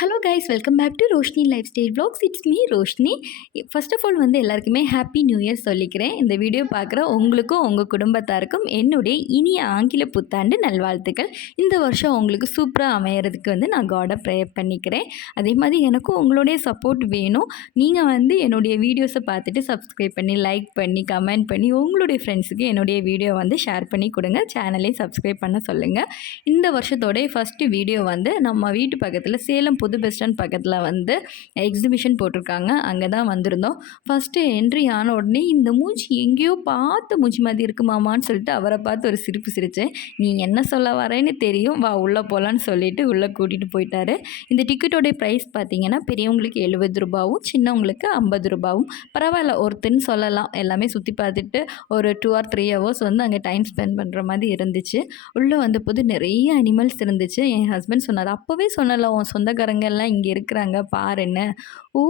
Hello guys, welcome back to Roshini lifestyle vlogs. It's me Roshini. First of all எல்லாருக்குமே happy new year சொல்லிக்கிறேன். இந்த video பார்க்குற உங்களுக்கும் உங்கள் குடும்பத்தாருக்கும் என்னுடைய இனிய ஆங்கில புத்தாண்டு நல்வாழ்த்துக்கள். இந்த வருஷம் உங்களுக்கு சூப்பராக அமையறதுக்கு நான் காடை ப்ரேயர் பண்ணிக்கிறேன். அதே மாதிரி எனக்கும் உங்களுடைய சப்போர்ட் வேணும். நீங்கள் என்னுடைய வீடியோஸை பார்த்துட்டு சப்ஸ்கிரைப் பண்ணி, லைக் பண்ணி, கமெண்ட் பண்ணி உங்களுடைய ஃப்ரெண்ட்ஸுக்கு என்னுடைய வீடியோ ஷேர் பண்ணி கொடுங்க. சேனலையும் சப்ஸ்கிரைப் பண்ண சொல்லுங்கள். இந்த வருஷத்தோடைய ஃபஸ்ட்டு வீடியோ நம்ம வீட்டு பக்கத்தில் சேலம் புது பஸ் ஸ்டாண்ட் பக்கத்தில் எக்ஸிபிஷன் போட்டிருக்காங்க. அங்கே தான் வந்திருந்தோம். ஃபஸ்ட்டு என்ட்ரி ஆன உடனே இந்த மூஞ்சி எங்கேயோ பார்த்து மூஞ்சி மாதிரி இருக்கு மாமான்னு சொல்லிட்டு அவரை பார்த்து ஒரு சிரிப்பு சிரித்தேன். நீ என்ன சொல்ல வரேன்னு தெரியும், வா உள்ளே போகலான்னு சொல்லிட்டு உள்ளே கூட்டிகிட்டு போயிட்டாரு. இந்த டிக்கெட்டோடைய ப்ரைஸ் பார்த்தீங்கன்னா பெரியவங்களுக்கு 70 ரூபாவும் சின்னவங்களுக்கு 50 ரூபாவும். பரவாயில்ல, ஒருத்தன்னு சொல்லலாம். எல்லாமே சுற்றி பார்த்துட்டு ஒரு 2 or 3 hours அங்கே டைம் ஸ்பெண்ட் பண்ணுற மாதிரி இருந்துச்சு. உள்ளே வந்தபோது நிறைய அனிமல்ஸ் இருந்துச்சு. என் ஹஸ்பண்ட் சொன்னார், அப்போவே சொன்னல உன் சொந்தக்காரங்க எல்லாம் இங்கே இருக்கிறாங்க பாருன்னு. ஓ,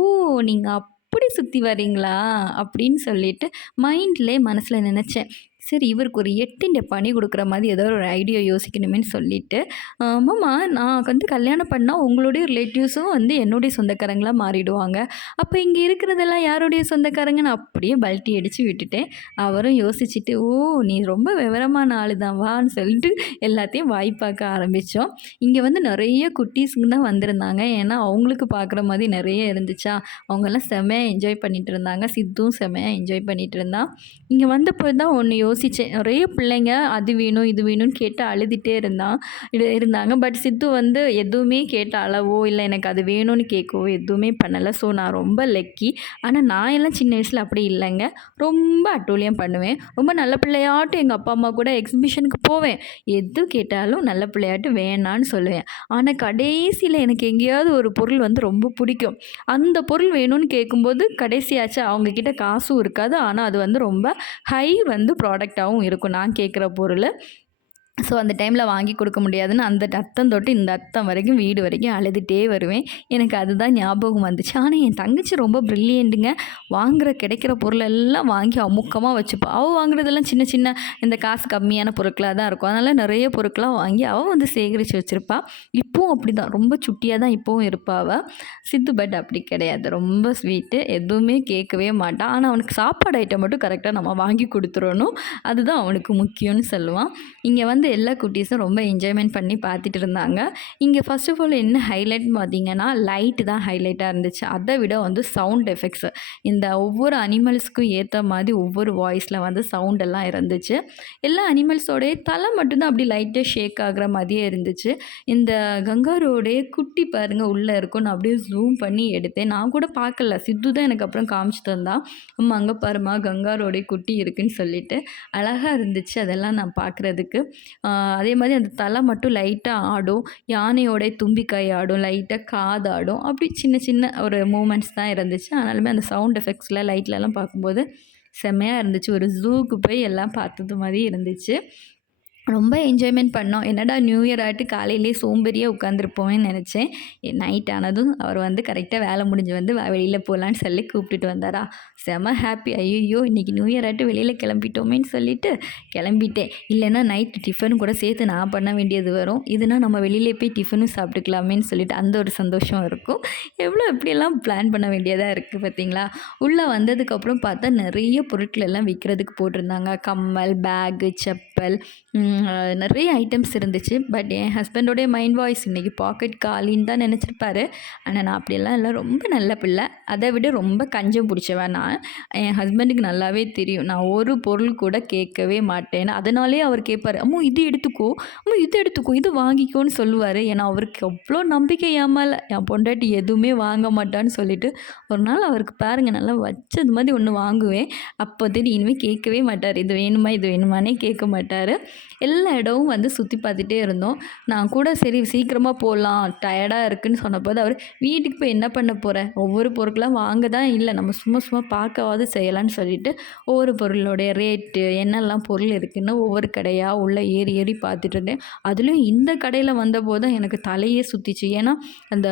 நீங்கள் அப்படி சுற்றி வரீங்களா அப்படின்னு சொல்லிட்டு மைண்ட்லேயே மனசில் நினச்சேன். சரி, இவருக்கு ஒரு 8 பணி கொடுக்குற மாதிரி ஏதோ ஒரு ஐடியா யோசிக்கணுமேன்னு சொல்லிவிட்டு, மாமா நான் கல்யாணம் பண்ணால் உங்களுடைய ரிலேட்டிவ்ஸும் என்னுடைய சொந்தக்காரங்களாக மாறிடுவாங்க. அப்போ இங்கே இருக்கிறதெல்லாம் யாருடைய சொந்தக்காரங்கன்னு அப்படியே பல்ட்டி அடித்து விட்டுட்டேன். அவரும் யோசிச்சுட்டு, ஓ நீ ரொம்ப விவரமான ஆள் தான் வான்னு சொல்லிட்டு எல்லாத்தையும் வாய்ப்பாக்க ஆரம்பித்தோம். இங்கே நிறைய குட்டீஸுங்க தான் வந்திருந்தாங்க. ஏன்னா அவங்களுக்கு பார்க்குற மாதிரி நிறைய இருந்துச்சா. அவங்கெல்லாம் செம்மையாக என்ஜாய் பண்ணிகிட்டு இருந்தாங்க. சித்தும் செம்மையாக என்ஜாய் பண்ணிகிட்டு இருந்தான். இங்கே வந்தப்போ தான் ஒன்று யோசித்தேன். நிறைய பிள்ளைங்க அது வேணும் இது வேணும்னு கேட்டு அழுதுகிட்டே இருந்தாங்க. பட் சித்து எதுவுமே கேட்டு அளவோ இல்லை எனக்கு அது வேணும்னு கேட்கவோ எதுவுமே பண்ணலை. ஸோ நான் ரொம்ப லக்கி. ஆனால் நான் எல்லாம் சின்ன வயசில் அப்படி இல்லைங்க. ரொம்ப அட்டூழியம் பண்ணுவேன். ரொம்ப நல்ல பிள்ளையாட்டும் எங்கள் அப்பா அம்மா கூட எக்ஸிபிஷனுக்கு போவேன். எது கேட்டாலும் நல்ல பிள்ளையாட்டு வேணான்னு சொல்லுவேன். ஆனால் கடைசியில் எனக்கு எங்கேயாவது ஒரு பொருள் ரொம்ப பிடிக்கும். அந்த பொருள் வேணும்னு கேட்கும்போது கடைசியாச்சு அவங்கக்கிட்ட காசும் இருக்காது. ஆனால் அது ரொம்ப ஹை ப்ராடக்டாகவும் இருக்கும் நான் கேட்குற பொருள். ஸோ அந்த டைமில் வாங்கி கொடுக்க முடியாதுன்னு அந்த அத்தம் தொட்டு இந்த அத்தம் வரைக்கும் வீடு வரைக்கும் அழுதுகிட்டே வருவேன். எனக்கு அதுதான் ஞாபகம் வந்துச்சு. ஆனால் என் தங்கச்சி ரொம்ப ப்ரில்லியண்ட்டுங்க. கிடைக்கிற பொருளெல்லாம் வாங்கி அமுக்கமாக வச்சுப்பா. அவள் வாங்குறதெல்லாம் சின்ன சின்ன இந்த காசு கம்மியான பொருட்களாக தான் இருக்கும். அதனால் நிறைய பொருட்களாக வாங்கி அவள் சேகரித்து வச்சுருப்பா. இப்போவும் அப்படி தான், ரொம்ப சுட்டியாக தான் இப்போவும் இருப்பாள் அவள். சித்து பட் அப்படி கிடையாது, ரொம்ப ஸ்வீட்டு, எதுவுமே கேட்கவே மாட்டான். ஆனால் அவனுக்கு சாப்பாடு ஐட்டம் மட்டும் கரெக்டாக நம்ம வாங்கி கொடுத்துடணும், அதுதான் அவனுக்கு முக்கியம்னு சொல்லுவான். இங்கே எல்லா குட்டீஸும் ரொம்ப என்ஜாய்மெண்ட் பண்ணி பார்த்துட்டு இருந்தாங்க. இங்கே ஃபர்ஸ்ட் ஆஃப் ஆல் என்ன ஹைலைட்னு பார்த்தீங்கன்னா லைட்டு தான் ஹைலைட்டாக இருந்துச்சு. அதை விட சவுண்ட் எஃபெக்ட்ஸு, இந்த ஒவ்வொரு அனிமல்ஸுக்கும் ஏற்ற மாதிரி ஒவ்வொரு வாய்ஸில் சவுண்டெல்லாம் இருந்துச்சு. எல்லா அனிமல்ஸோடைய தலை மட்டும்தான் அப்படி லைட்டாக ஷேக் ஆகிற மாதிரியே இருந்துச்சு. இந்த கங்காரோடைய குட்டி பாருங்கள் உள்ளே இருக்கும். நான் அப்படியே ஜூம் பண்ணி எடுத்தேன். நான் கூட பார்க்கல, சித்து தான் எனக்கு அப்புறம் காமிச்சு தந்தான். அம்மா அங்கே பாருமா கங்காரோடைய குட்டி இருக்குன்னு சொல்லிட்டு அழகாக இருந்துச்சு அதெல்லாம் நான் பார்க்குறதுக்கு. அதே மாதிரி அந்த தலை மட்டும் லைட்டாக ஆடும், யானையோடைய தும்பிக்கை ஆடும், லைட்டாக காது ஆடும். அப்படி சின்ன சின்ன ஒரு மூமெண்ட்ஸ் தான் இருந்துச்சு. ஆனாலுமே அந்த சவுண்ட் எஃபெக்ட்ஸில் லைட்லலாம் பார்க்கும்போது செம்மையாக இருந்துச்சு. ஒரு ஜூக்கு போய் எல்லாம் பார்த்தது மாதிரி இருந்துச்சு. ரொம்ப என்ஜாய்மெண்ட் பண்ணோம். என்னடா நியூ இயர் ஆகிட்டு காலையிலே சோம்பேறியாக உட்காந்துருப்போமேன்னு நினச்சேன். நைட் ஆனதும் அவர் கரெக்டாக வேலை முடிஞ்சு வெளியில் போகலான்னு சொல்லி கூப்பிட்டுட்டு வந்தாரா. செம ஹாப்பி. ஐயோ இன்றைக்கி நியூ இயர் ஆகிட்டு வெளியில் கிளம்பிட்டோமேன்னு சொல்லிட்டு கிளம்பிட்டேன். இல்லைன்னா நைட்டு டிஃபன் கூட சேர்த்து நான் பண்ண வேண்டியது வரும். இதுனா நம்ம வெளியிலே போய் டிஃபனும் சாப்பிட்டுக்கலாமேன்னு சொல்லிட்டு அந்த ஒரு சந்தோஷம் இருக்கும். எவ்வளோ எப்படியெல்லாம் பிளான் பண்ண வேண்டியதாக இருக்குது பார்த்தீங்களா. உள்ளே வந்ததுக்கப்புறம் பார்த்தா நிறைய பொருட்கள் எல்லாம் விற்கிறதுக்கு போட்டிருந்தாங்க. கம்மல், பேகு, செப்பல், நிறைய ஐட்டம்ஸ் இருந்துச்சு. பட் என் ஹஸ்பண்டோடைய மைண்ட் வாய்ஸ் இன்றைக்கி பாக்கெட் காலின்னு தான் நினச்சிருப்பாரு. ஆனால் நான் அப்படியெல்லாம் இல்லை, ரொம்ப நல்ல பிள்ளை. அதை விட ரொம்ப கஞ்சம் பிடிச்சவன் நான். என் ஹஸ்பண்டுக்கு நல்லாவே தெரியும், நான் ஒரு பொருள் கூட கேட்கவே மாட்டேன். அதனாலே அவர் கேட்பார், அம்மா இது எடுத்துக்கோ, அம்மா இது எடுத்துக்கோ, இது வாங்கிக்கோன்னு சொல்லுவார். ஏன்னா அவருக்கு அவ்வளோ நம்பிக்கை ஏமால என் பொண்டாட்டி எதுவுமே வாங்க மாட்டான்னு சொல்லிட்டு. ஒரு நாள் அவருக்கு பாருங்கள் நல்லா வச்சது மாதிரி ஒன்று வாங்குவேன். அப்போ தெரியும் இனிமேல் கேட்கவே மாட்டார், இது வேணுமா இது வேணுமானே கேட்க மாட்டார். எல்லா இடமும் சுற்றி பார்த்துட்டே இருந்தோம். நான் கூட சரி சீக்கிரமாக போகலாம் டயர்டாக இருக்குதுன்னு சொன்னபோது அவர், வீட்டுக்கு போய் என்ன பண்ண போகிறேன், ஒவ்வொரு பொருட்களாக வாங்க தான் இல்லை, நம்ம சும்மா சும்மா பார்க்கவாது செய்யலான்னு சொல்லிட்டு ஒவ்வொரு பொருளோடைய ரேட்டு என்னெல்லாம் பொருள் இருக்குதுன்னு ஒவ்வொரு கடையாக உள்ளே ஏறி ஏறி பார்த்துட்டு இருந்தேன். அதுலேயும் இந்த கடையில் வந்தபோது தான் எனக்கு தலையே சுற்றிச்சு. ஏன்னா அந்த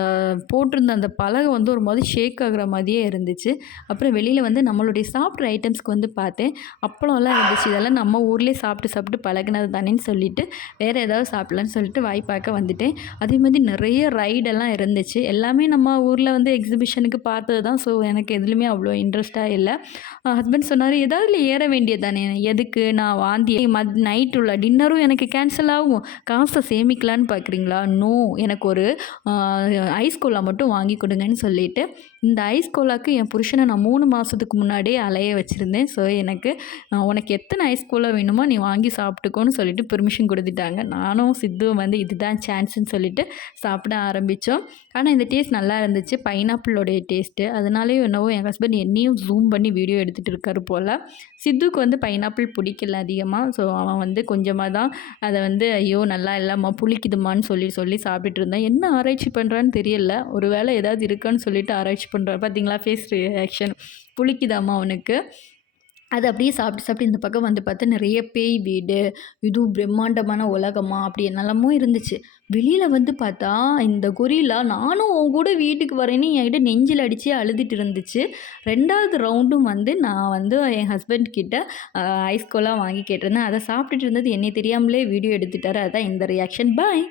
போட்டிருந்த அந்த பலகை ஒரு மாதிரி ஷேக் ஆகுற மாதிரியே இருந்துச்சு. அப்புறம் வெளியில் நம்மளுடைய சாப்பிட்ற ஐட்டம்ஸ்க்கு பார்த்தேன். அப்பளம்லாம் இருந்துச்சு. இதெல்லாம் நம்ம ஊர்லேயே சாப்பிட்டு சாப்பிட்டு பழகினது தானே, தானேன்னு சொல்லிட்டு வேறு ஏதாவது சாப்பிட்லான்னு சொல்லிட்டு வாய் பார்க்க வந்துட்டேன். அதே மாதிரி நிறைய ரைடெல்லாம் இருந்துச்சு. எல்லாமே நம்ம ஊரில் வந்து எக்ஸிபிஷனுக்கு பார்த்தது தான். ஸோ எனக்கு எதுலேயுமே அவ்வளோ இன்ட்ரெஸ்ட்டாக இல்லை. ஹஸ்பண்ட் சொன்னார், ஏதாவது ஏற வேண்டியது தானே, எதுக்கு நான் வாந்தி நைட் உள்ள டின்னரும் எனக்கு கேன்சல் ஆகும், காசை சேமிக்கலான்னு பார்க்குறீங்களா? நோ, எனக்கு ஒரு ஐஸ் கோலா மட்டும் வாங்கி கொடுங்கன்னு சொல்லிட்டு இந்த ஐஸ் கோலாக்கு என் புருஷனை நான் 3 மாதத்துக்கு முன்னாடியே அலைய வச்சுருந்தேன். ஸோ எனக்கு உனக்கு எத்தனை ஐஸ் கோலா வேணுமோ நீ வாங்கி சாப்பிட்டுக்கோன்னு சொல்லிட்டு பெர்மிஷன் கொடுத்துட்டாங்க. நானும் சித்துவும் வந்து இதுதான் சான்ஸ்ன்னு சொல்லிட்டு சாப்பிட ஆரம்பித்தோம். ஆனால் இந்த டேஸ்ட் நல்லா இருந்துச்சு, பைனாப்பிளோடைய டேஸ்ட்டு. அதனாலேயும் என்னவோ என் ஹஸ்பண்ட் என்னையும் ஜூம் பண்ணி வீடியோ எடுத்துகிட்டு இருக்காரு போல். சித்துக்கு வந்து பைனாப்பிள் பிடிக்கல அதிகமாக. ஸோ அவன் வந்து கொஞ்சமாக தான் அதை வந்து ஐயோ நல்லா இல்லைம்மா புளிக்குதுமான்னு சொல்லி சாப்பிட்டுட்டு இருந்தேன். என்ன ஆராய்ச்சி பண்ணுறான்னு தெரியல, ஒரு வேளை ஏதாவது இருக்கான்னு சொல்லிட்டு ஆராய்ச்சி பண்ணுறாரு. பார்த்தீங்களா ஃபேஸ் ரியாக்ஷன், புளிக்குதாம்மா அவனுக்கு. அது அப்படியே சாப்பிட்டு இந்த பக்கம் வந்து பார்த்தா நிறைய பேய் வீடு, இதுவும் பிரம்மாண்டமான உலகமா அப்படி என்னெல்லாமோ இருந்துச்சு. வெளியில் வந்து பார்த்தா இந்த கொரில்லா நானும் உன் கூட வீட்டுக்கு வரேன்னு என்கிட்ட நெஞ்சில் அடித்து அழுதுட்டு இருந்துச்சு. 2வது ரவுண்டும் வந்து நான் வந்து என் ஹஸ்பண்ட் கிட்ட ஐஸ் கோலா வாங்கி கேட்டிருந்தேன். அதை சாப்பிட்டுட்டு இருந்தது என்னை தெரியாமலே வீடியோ எடுத்துட்டாரு. அதான் இந்த ரியாக்ஷன். பாய்.